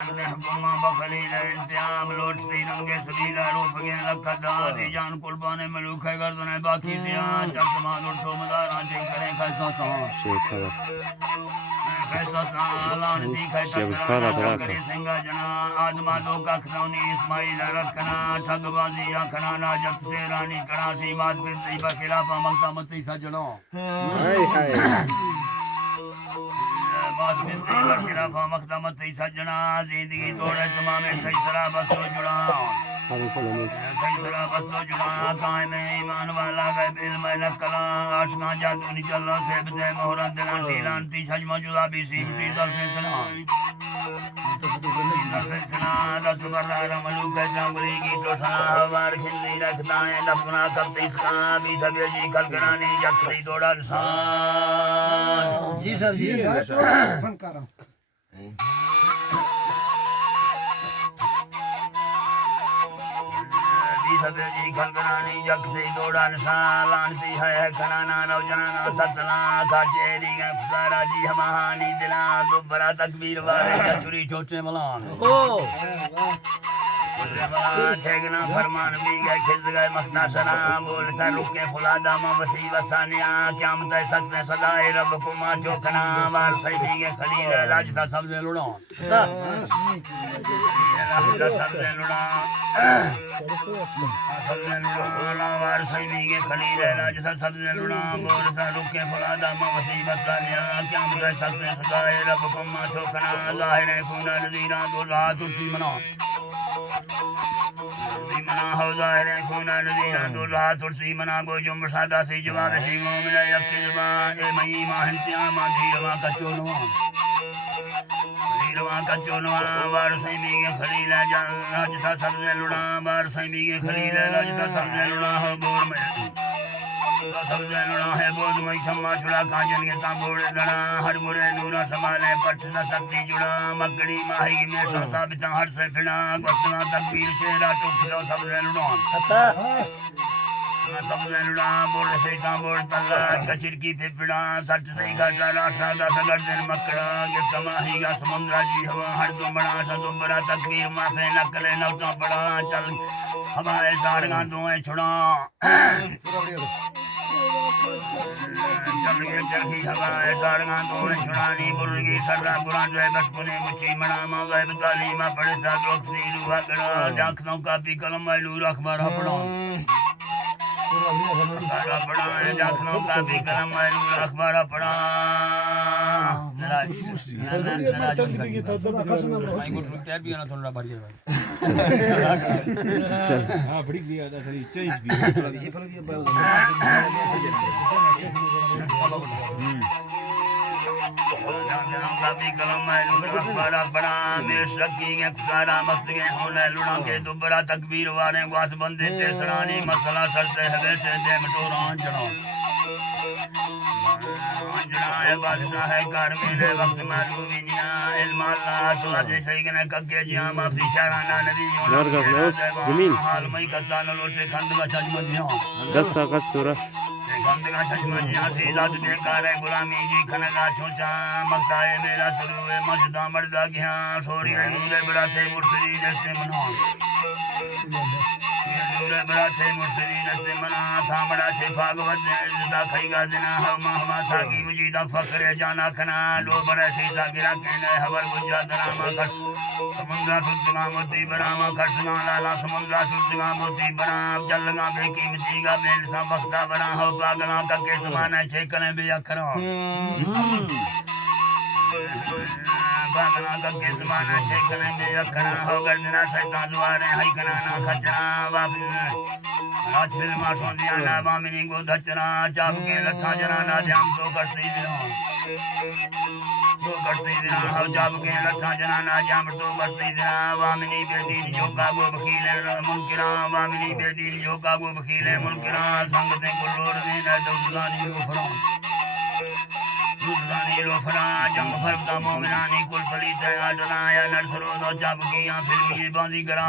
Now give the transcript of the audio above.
हुक्मा बखलील इंतजाम लोटती रंगे सलीला रूप के लखदा जान कुर्बाने मलूक है गर्दन है बाकी सिया चश्मा लुटो मदारा जिन करें कैसा सा कैसा सा लान दी कैसा करे सिंगा जना आदमा दो का खनौनी इस्माइल रखना ठगबाजी आखना राजत से रानी करासी बात पे सही बखिला पा मक्ता मती सजनो हाय हाय बात में सही बखिला पा मक्ता मती सजना जिंदगी तोड़े तमामे सही सरा बस तो जुड़ा सही सरा बस तो जुड़ा काए में ईमान वाला गए बिल में लकला आशना जादू निकलना से बदे मोहरन दिला शीलांती सजमा जुदा भी सीमती दल फैसला फैसला दस बर्रा रमलू के जंगली की तो सना बार खिल्ली रखता है लपना कब इसका भी सभी जी कल करानी जखरी तोड़ा जी सर जी फनकारा सब्जी खलकरानी जखसी दौड़ा सालानती है खनाना रौजाना सतना खाचेरी का खुसारा जी हमानी दिला दोबारा तकबीर वाले चुरी छोटे मलान ठेगना फरमान भी गए खिस गए मसना सना बोल सर रुके फुला दामा वसी वसानिया क्या मत सकते सदाए रब को मां चौकना बार सही भी गए खलील राजता सबसे लुड़ो सबसे लुड़ा सबसे लुड़ा बार सही भी गए खलील राजता सबसे लुड़ा बोल सर रुके फुला दामा वसी वसानिया क्या मत सकते सदाए रब को मां चौकना जाहिर खून नजीरा दो रात उठी मना मना हो जाहिर खून नजीरा दो रात तुलसी मना गो जुम सादा सी जवाब सी मोमिन यकी जवान ए मई माहंतिया मा धीरवा कचोनवा बार सैमी के खलील राजता सबसे लुड़ा बार सैमी के खलील राजता सबसे लुड़ा हो बोर में सबसे लुड़ा है बोझ में क्षमा छुड़ा कांजन के सांबोड़े लड़ा हर मुरे नूरा संभाले पट न सकती जुड़ा मकड़ी माही में शोसा बिता हर से फिड़ा गस्तना तकबीर शेरा टुकड़ो सबसे लुड़ा सबसे लुड़ा बोल से सांबोड़ तल्ला कचिर की फिफड़ा सट से घाटा राशा दा सगर दिन मकड़ा के समाही का समुद्रा जी हवा हर दो बड़ा सा दो बड़ा तकबीर माफे नकले नौता बड़ा चल हमारे सारगा दो है छुड़ा चल के चरखी हवा है सारगा दो है छुड़ानी बुर्गी सररा बुरा जो है बस पुने मुच्छी मना मा गए बताली मा पड़े सा रोकसी रुआ कड़ा जाखनों का भी कलम मैलू अखबार पड़ा पड़ा है जाखनों का भी कलम मैलू अखबार पड़ा हाँ बड़ी भी आता थी चेंज भी ये फल भी कभी कलम अखबारा पड़ा मेरे शक्की के खुसारा मस्त के होने लुड़ा के दोबारा तकबीर वाले वास बंदे ते सरानी मसला सरते हवे से दे मटोरा जड़ा है बादशाह है कार मेरे वक्त मालूमिया इल्म अल्लाह सुनाजे सही के कगे जिया माफी शराना नबी जमीन हाल मई कसा न लोटे खंड का छजमजिया दस्ता कस्तूरा खंड का छजमजिया सीजात बेकार है गुलामी जी खनगा छोचा मक्ताए मेरा सरूए मजदा मर्दा गया सोरी नूरे बड़ा थे मुर्सदी जैसे मना नूरे बड़ा थे मुर्सदी जैसे मना था बड़ा से भागवत इज्जता खईगा जिना हमा हमा सागी मुजीदा फकरे जाना खना लो बड़ा से सागिरा कहने हवर बुझा दरामा खट समुद्रा सुजगा मोती बरामा खटना लाला समुद्रा सुजगा मोती बराम जलगा बेकी मतीगा बेल सा बख्ता बरा हो पागला का के समाना छे कने भी अखरो पागला का के समाना छे कने भी अखरा हो गर्जना सैता जुआरे हई कना ना खचरा वापस राज फिल्मा सोंदिया ना बामिनी गो धचरा चाप के लठा जना ना ध्यान तो करती दिनो तो करती दिना हो चाप के लठा जना ना जाम तो करती दिना वामिनी बेदीन जो का गो बखीले मुनकिरा वामिनी बेदीन जो का गो बखीले मुनकिरा संग ते गुलोर ने ना दुलानी को फरा दुलानी लो फरा जंग फरदा मोमिनानी कुल पलीत आडना या नरसरो दो चाप की फिल्मी बाजी करा